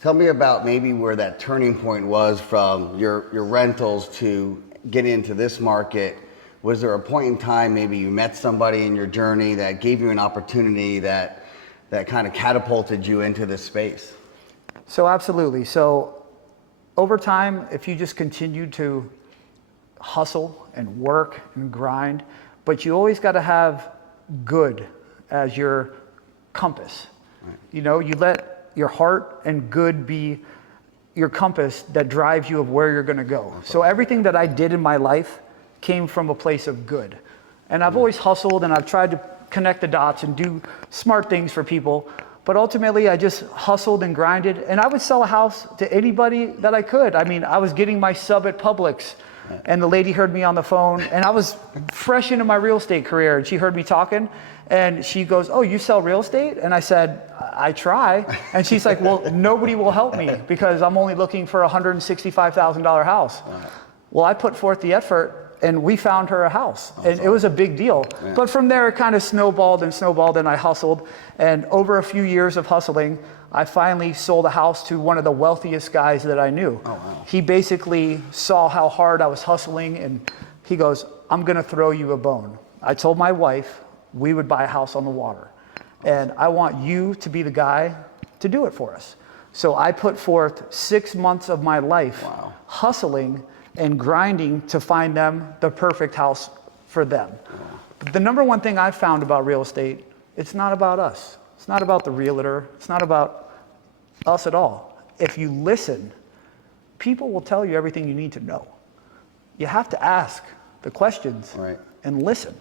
Tell me about maybe where that turning point was from your rentals to getting into this market. Was there a point in time maybe you met somebody in your journey that gave you an opportunity that kind of catapulted you into this space? So absolutely. So over time, if you just continue to hustle and work and grind, but you always got to have good as your compass. Right. You know, you let your heart and good be your compass that drives you of where you're going to go. So everything that I did in my life came from a place of good. And I've always hustled and I've tried to connect the dots and do smart things for people. But ultimately, I just hustled and grinded. And I would sell a house to anybody that I could. I mean, I was getting my sub at Publix. And the lady heard me on the phone, and I was fresh into my real estate career, and she heard me talking, and she goes, "Oh, you sell real estate?" And I said, "I try." And she's like, "Well, nobody will help me because I'm only looking for a $165,000 house." Well, I put forth the effort, and we found her a house, and it was a big deal. Yeah. But from there, it kind of snowballed, and I hustled. And over a few years of hustling, I finally sold a house to one of the wealthiest guys that I knew. Oh, wow. He basically saw how hard I was hustling, and he goes, "I'm going to throw you a bone." I told my wife we would buy a house on the water, and I want you to be the guy to do it for us. So I put forth 6 months of my life hustling and grinding to find them the perfect house for them. Wow. The number one thing I've found about real estate, it's not about us. It's not about the realtor. It's not about us at all. If you listen, people will tell you everything you need to know. You have to ask the questions and listen.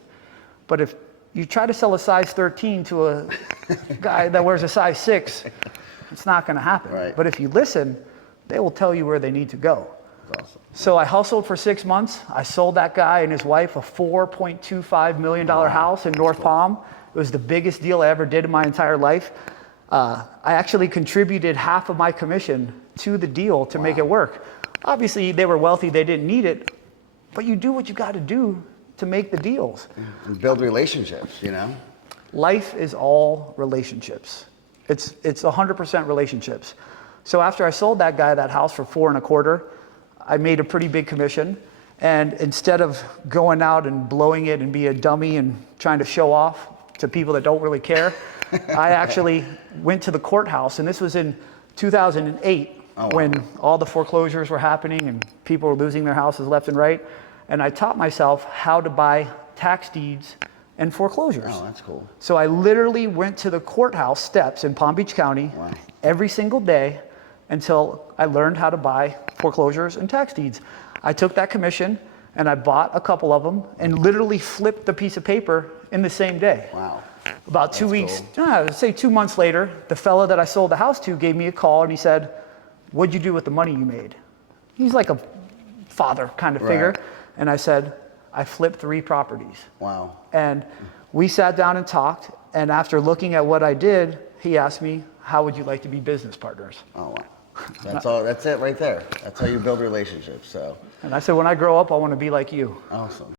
But if you try to sell a size 13 to a guy that wears a size 6, it's not going to happen. Right. But if you listen, they will tell you where they need to go. That's awesome. So I hustled for 6 months. I sold that guy and his wife a $4.25 million house in North Palm. It was the biggest deal I ever did in my entire life. I actually contributed half of my commission to the deal to make it work. Obviously, they were wealthy, they didn't need it, but you do what you got to do to make the deals. And build relationships, you know? Life is all relationships. It's 100% relationships. So after I sold that guy that house for $4.25, I made a pretty big commission. And instead of going out and blowing it and be a dummy and trying to show off to people that don't really care, I actually went to the courthouse, and this was in 2008 when all the foreclosures were happening and people were losing their houses left and right. And I taught myself how to buy tax deeds and foreclosures. Oh, that's cool. So I literally went to the courthouse steps in Palm Beach County every single day until I learned how to buy foreclosures and tax deeds. I took that commission and I bought a couple of them and literally flipped the piece of paper in the same day. Wow. About 2 weeks, say 2 months later, the fella that I sold the house to gave me a call and he said, "What'd you do with the money you made?" He's like a father kind of figure. And I said, "I flipped 3 properties." Wow. And we sat down and talked. And after looking at what I did, he asked me, "How would you like to be business partners?" Oh, wow. That's all. That's it right there. That's how you build relationships. So. And I said, "When I grow up, I want to be like you." Awesome.